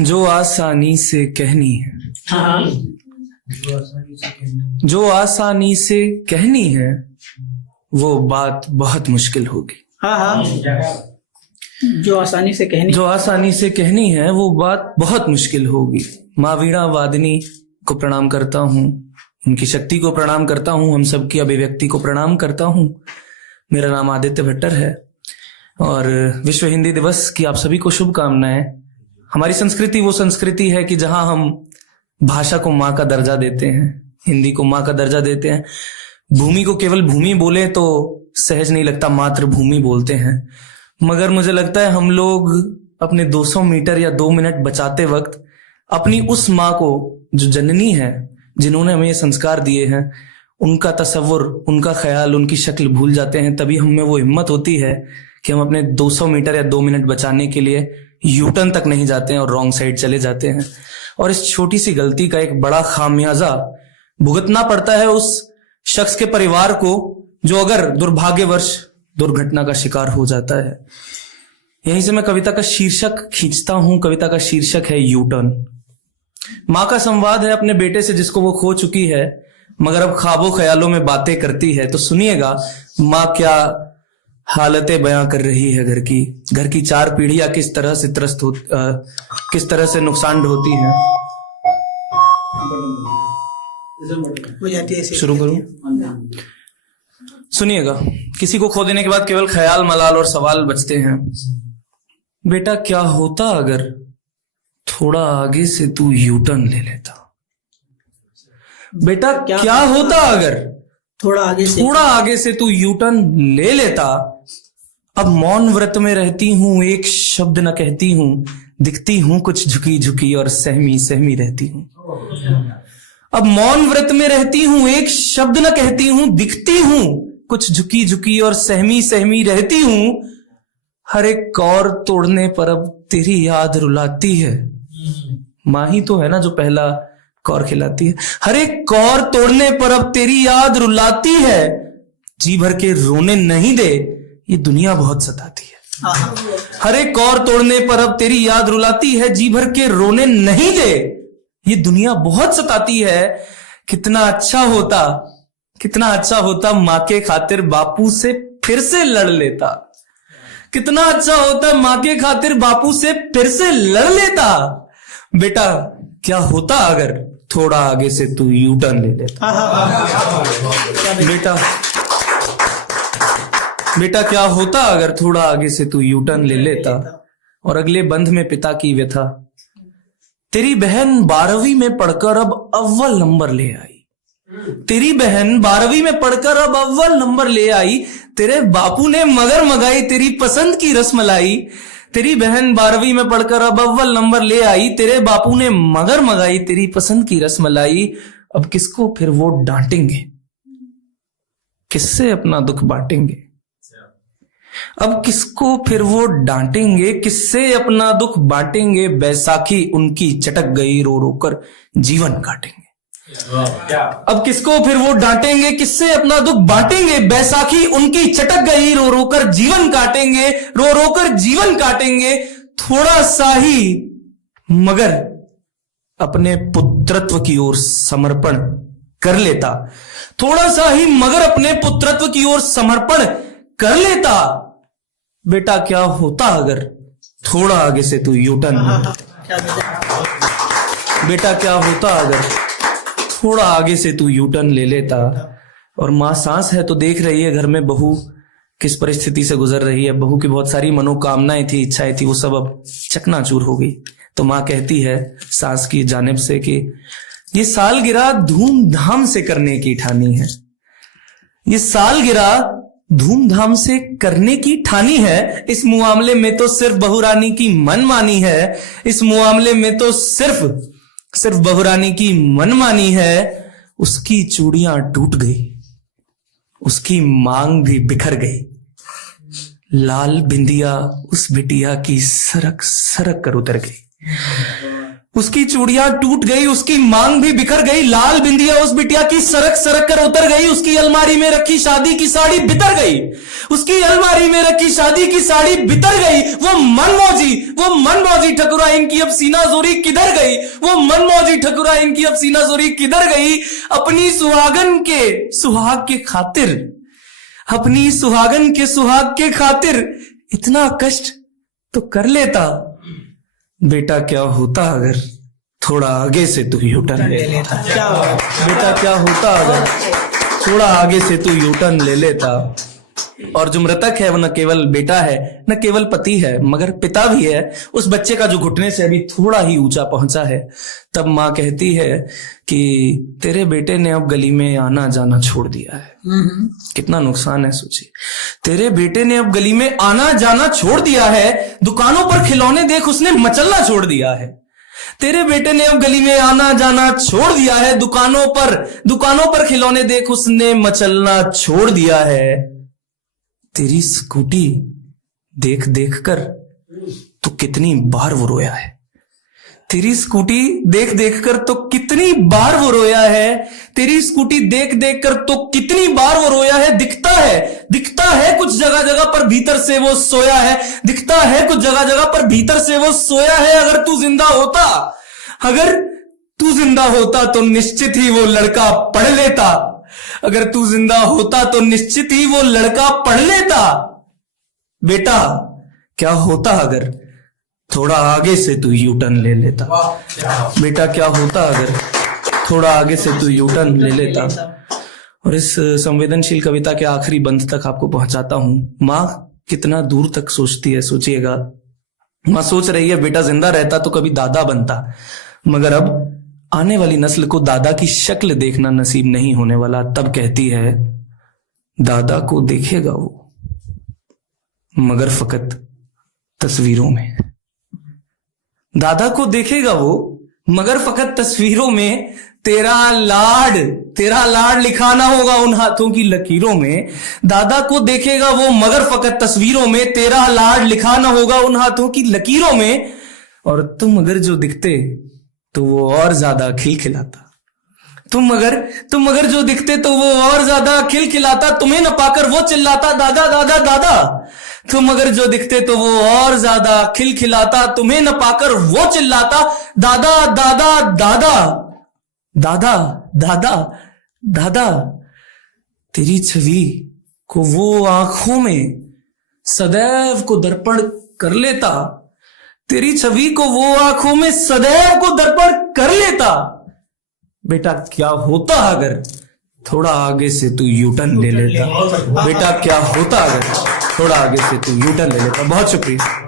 जो आसानी से कहनी है, हाँ, जो आसानी से कहनी है वो बात बहुत मुश्किल होगी। हाँ, हाँ, जो आसानी से कहनी, जो आसानी से कहनी है वो बात बहुत मुश्किल होगी। माँ वीणा वादिनी को प्रणाम करता हूँ, उनकी शक्ति को प्रणाम करता हूँ, हम सबकी अभिव्यक्ति को प्रणाम करता हूँ। मेरा नाम आदित्य भट्टर है और विश्व हिंदी दिवस की आप सभी को शुभकामनाएं। हमारी संस्कृति वो संस्कृति है कि जहां हम भाषा को माँ का दर्जा देते हैं, हिंदी को माँ का दर्जा देते हैं। भूमि को केवल भूमि बोले तो सहज नहीं लगता, मातृभूमि बोलते हैं। मगर मुझे लगता है हम लोग अपने 200 मीटर या 2 मिनट बचाते वक्त अपनी उस माँ को जो जननी है, जिन्होंने हमें ये संस्कार दिए हैं, उनका तसव्वुर, उनका ख्याल, उनकी शक्ल भूल जाते हैं। तभी हम में वो हिम्मत होती है कि हम अपने 200 मीटर या 2 मिनट बचाने के लिए यूटर्न तक नहीं जाते हैं और रॉन्ग साइड चले जाते हैं। और इस छोटी सी गलती का एक बड़ा खामियाजा भुगतना पड़ता है उस शख्स के परिवार को जो अगर दुर्भाग्यवश दुर्घटना का शिकार हो जाता है। यहीं से मैं कविता का शीर्षक खींचता हूं। कविता का शीर्षक है यूटर्न। माँ का संवाद है अपने बेटे से जिसको वो खो चुकी है, मगर अब ख्वाबों ख्यालों में बातें करती है। तो सुनिएगा माँ क्या हालतें बयां कर रही है घर की 4 पीढ़ियां किस तरह से किस तरह से नुकसान होती हैं। शुरू करूं? सुनिएगा। किसी को खो देने के बाद केवल ख्याल, मलाल और सवाल बचते हैं। बेटा क्या होता अगर थोड़ा आगे से तू यूटर्न ले लेता? बेटा क्या होता अगर थोड़ा आगे से तू यूटर्न ले लेता? अब मौन व्रत में रहती हूं, एक शब्द न कहती हूं, दिखती हूं कुछ झुकी झुकी और सहमी सहमी रहती हूं। अब मौन व्रत में रहती हूं, एक शब्द न कहती हूं, दिखती हूं कुछ झुकी झुकी और सहमी सहमी रहती हूं। हर एक कौर तोड़ने पर अब तेरी याद रुलाती है। माँ ही तो है ना जो पहला कौर खिलाती है। हर एक कौर तोड़ने पर अब तेरी याद रुलाती है। जी भर के रोने नहीं दे, ये दुनिया बहुत सताती है। हर एक कौर तोड़ने पर अब तेरी याद रुलाती है। जी भर के रोने नहीं दे, ये दुनिया बहुत सताती है। कितना अच्छा होता माँ के खातिर बापू से फिर से लड़ लेता। कितना अच्छा होता माँ के खातिर बापू से फिर से लड़ लेता। बेटा क्या होता अगर थोड़ा आगे से तू यूटर्न ले लेता? बेटा क्या होता अगर थोड़ा आगे से तू यूटर्न ले लेता? और अगले बंध में पिता की व्यथा। तेरी बहन 12वीं में पढ़कर अब अव्वल नंबर ले आई। तेरी बहन 12वीं में पढ़कर अब अव्वल नंबर ले आई। तेरे बापू ने मगर मंगाई तेरी पसंद की रसमलाई। तेरी बहन 12वीं में पढ़कर अब अव्वल नंबर ले आई। तेरे बापू ने मगर मंगाई तेरी पसंद की रसमलाई। अब किसको फिर वो डांटेंगे, किससे अपना दुख बांटेंगे? अब किसको फिर वो डांटेंगे, किससे अपना दुख बांटेंगे? बैसाखी उनकी चटक गई, रो रो कर जीवन काटेंगे। अब किसको फिर वो डांटेंगे, किससे अपना दुख बांटेंगे? बैसाखी उनकी चटक गई, रो रो कर जीवन काटेंगे, रो रो कर जीवन काटेंगे। थोड़ा सा ही मगर अपने पुत्रत्व की ओर समर्पण कर लेता। थोड़ा सा ही मगर अपने पुत्रत्व की ओर समर्पण कर लेता। बेटा क्या होता अगर थोड़ा आगे से तू यूटर्न ले लेता? बेटा क्या होता अगर थोड़ा आगे से तू यूटर्न ले लेता? और माँ सांस है तो देख रही है घर में बहू किस परिस्थिति से गुजर रही है। बहू की बहुत सारी मनोकामनाएं थी, इच्छाएं थी, वो सब अब चकनाचूर हो गई। तो माँ कहती है सास की जानिब से कि ये सालगिरह धूमधाम से करने की ठानी है। ये सालगिरह धूमधाम से करने की ठानी है। इस मुआमले में तो सिर्फ बहुरानी की मनमानी है। इस मुआमले में तो सिर्फ बहुरानी की मनमानी है। उसकी चूड़ियां टूट गई, उसकी मांग भी बिखर गई। लाल बिंदिया उस बिटिया की सरक सरक कर उतर गई। उसकी चूड़ियां टूट गई, उसकी मांग भी बिखर गई, लाल बिंदिया उस बिटिया की सरक सरक कर उतर गई, उसकी अलमारी में रखी शादी की साड़ी बितर गई, उसकी अलमारी में रखी शादी की साड़ी बितर गई। वो मनमौजी ठकुराइन की अब सीना जोरी किधर गई, वो मनमौजी ठकुराइन की अब सीना जोरी किधर गई। अपनी सुहागन के सुहाग के खातिर, अपनी सुहागन के सुहाग के खातिर इतना कष्ट तो कर लेता। बेटा क्या होता अगर थोड़ा आगे से तू यूटर्न ले लेता। बेटा क्या होता अगर थोड़ा आगे से तू यूटर्न ले लेता। और जो मृतक है वो न केवल बेटा है, न केवल पति है, मगर पिता भी है उस बच्चे का जो घुटने से अभी थोड़ा ही ऊंचा पहुंचा है। तब माँ कहती है कि तेरे बेटे ने अब गली में आना जाना छोड़ दिया है। कितना नुकसान है सोचिए। तेरे बेटे ने अब गली में आना जाना छोड़ दिया है, दुकानों पर खिलौने देख उसने मचलना छोड़ दिया है। तेरे बेटे ने अब गली में आना जाना छोड़ दिया है, दुकानों पर खिलौने देख उसने मचलना छोड़ दिया है। तेरी स्कूटी देख देख कर तो कितनी बार वो रोया है। तेरी स्कूटी देख देख कर तो कितनी बार वो रोया है। तेरी स्कूटी देख देख कर तो कितनी बार वो रोया है। दिखता है कुछ जगह जगह पर भीतर से वो सोया है। दिखता है कुछ जगह जगह पर भीतर से वो सोया है। अगर तू जिंदा होता तो निश्चित ही वो लड़का पढ़ लेता। अगर तू जिंदा होता तो निश्चित ही वो लड़का पढ़ लेता। बेटा क्या होता अगर थोड़ा आगे से तू यूटर्न ले लेता। बेटा क्या होता अगर थोड़ा आगे से तू यूटर्न ले लेता। और इस संवेदनशील कविता के आखिरी बंद तक आपको पहुंचाता हूं। माँ कितना दूर तक सोचती है, सोचिएगा। माँ सोच रही है बेटा जिंदा रहता तो कभी दादा बनता, मगर अब आने वाली नस्ल को दादा की शक्ल देखना नसीब नहीं होने वाला। तब कहती है दादा को देखेगा वो मगर फकत तस्वीरों में। दादा को देखेगा वो मगर फकत तस्वीरों में। तेरा लाड लिखा ना होगा उन हाथों की लकीरों में। दादा को देखेगा वो मगर फकत तस्वीरों में। तेरा लाड लिखा ना होगा उन हाथों की लकीरों में। और तुम अगर जो दिखते तो वो और ज्यादा खिलखिलाता। तुम अगर जो दिखते तो वो और ज्यादा खिलखिलाता। तुम्हें न पाकर वो चिल्लाता दादा दादा दादा। तुम अगर जो दिखते तो वो और ज्यादा खिलखिलाता। तुम्हें न पाकर वो चिल्लाता दादा दादा दादा दादा दादा दादा। तेरी छवि को वो आंखों में सदैव को दर्पण कर लेता। तेरी छवि को वो आंखों में सदैव को दर्पण कर लेता। बेटा क्या होता अगर थोड़ा आगे से तू यूटर्न ले लेता। बेटा क्या होता अगर थोड़ा आगे से तू यूटर्न ले लेता। बहुत शुक्रिया।